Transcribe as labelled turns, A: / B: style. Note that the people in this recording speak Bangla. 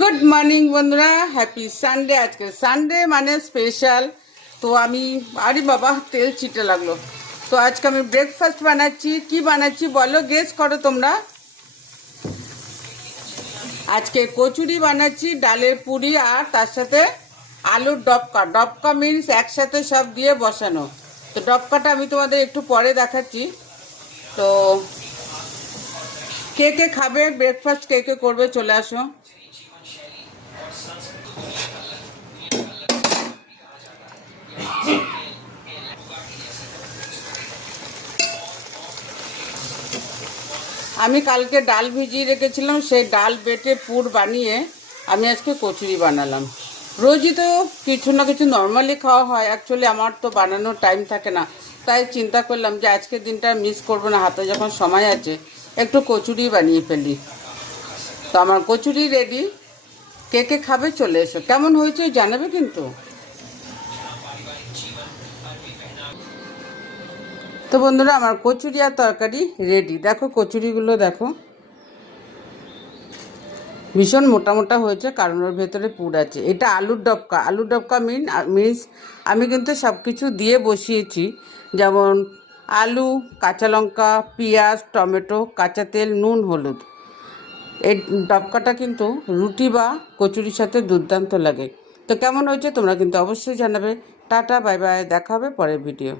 A: গুড মর্নিং বন্ধুরা। হ্যাপি সানডে আজকে সানডে মানে স্পেশাল তো আমি, আরে বাবা, তেল চিটে লাগল। তো আজকে আমি ব্রেকফাস্ট বানাচ্ছি। কি বানাচ্ছি বলো? গেস করো তোমরা। আজকে কচুরি বানাচ্ছি, ডালের পুরি আর তার সাথে আলুর ডবকা। ডবকা মিন্স একসাথে সব দিয়ে বসানো। তো ডবকাটা আমি তোমাদের একটু পরে দেখাচ্ছি। তো কে কে খাবে? ব্রেকফাস্ট কে কে করবে? চলে আসো। আমি কালকে ডাল ভিজিয়ে রেখেছিলাম, সেই ডাল বেটে পুর বানিয়ে আমি আজকে কচুরি বানালাম। রোজই তো কিছু না কিছু নর্মালি খাওয়া হয়। অ্যাকচুয়ালি আমার তো বানানোর টাইম থাকে না। তাই চিন্তা করলাম যে আজকের দিনটা মিস করব না, হাতে যখন সময় আছে, একটু কচুরি বানিয়ে ফেলি। তো আমার কচুরি রেডি কে কে খাবে চলে এসো। কেমন হয়েছে জানাবে কিন্তু। তো বন্ধুরা, আমার কচুরি আর তরকারি রেডি দেখো কচুরিগুলো দেখো। ভীষণ মোটা মোটা হয়েছে, কারণ ওর ভেতরে পুর আছে। এটা আলুর ডবকা। আলুর ডবকা মিন মিন্স আমি কিন্তু সব কিছু দিয়ে বসিয়েছি। যেমন আলু, কাঁচা লঙ্কা, পেঁয়াজ, টমেটো, কাঁচা তেল, নুন, হলুদ। এই ডবকাটা কিন্তু রুটি বা কচুরির সাথে দুর্দান্ত লাগে। তো কেমন হয়েছে তোমরা কিন্তু অবশ্যই জানাবে। Tata, bye bye. দেখা হবে পরের ভিডিও